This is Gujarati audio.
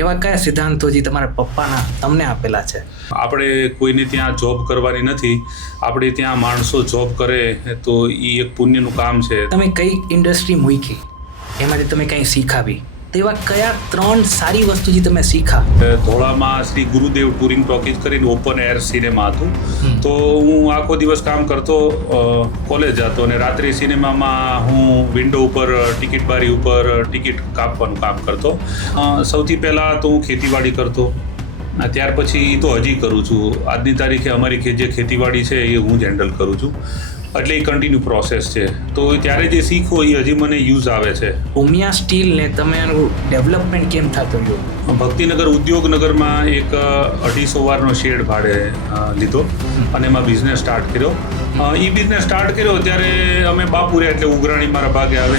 એવા કયા સિદ્ધાંતો જે તમારા પપ્પાના તમને આપેલા છે? આપણે કોઈને ત્યાં જોબ કરવાની નથી, આપણે ત્યાં માણસો જોબ કરે તો એ એક પુણ્યનું કામ છે. તમે કઈ ઇન્ડસ્ટ્રી મૂકી, એમાંથી તમે કંઈ શીખાવી, તેવા કયા 3 સારી વસ્તુ જે તમે શીખા? ધોળામાં શ્રી ગુરુદેવ ટુરિંગ ટોકીઝ કરીને ઓપન એર સિનેમા હતું, તો હું આખો દિવસ કામ કરતો, કોલેજ જતો અને રાત્રે સિનેમામાં હું વિન્ડો ઉપર ટિકિટ બારી ઉપર ટિકિટ કાપવાનું કામ કરતો. સૌથી પહેલાં તો હું ખેતીવાડી કરતો, ત્યાર પછી તો હજી કરું છું. આજની તારીખે અમારી જે ખેતીવાડી છે એ હું જ હેન્ડલ કરું છું, એટલે એ કન્ટિન્યુ પ્રોસેસ છે. તો ત્યારે જે શીખો એ હજી મને યુઝ આવે છે. ઉમિયા સ્ટીલને તમે એનું ડેવલપમેન્ટ કેમ થતું ગયું? ભક્તિનગર ઉદ્યોગનગરમાં એક 250 વારનો શેડ ભાડે લીધો અને એમાં બિઝનેસ સ્ટાર્ટ કર્યો. એ બિઝનેસ સ્ટાર્ટ કર્યો ત્યારે અમે બાપુરે એટલે ઉઘરાણી મારા ભાગે આવે,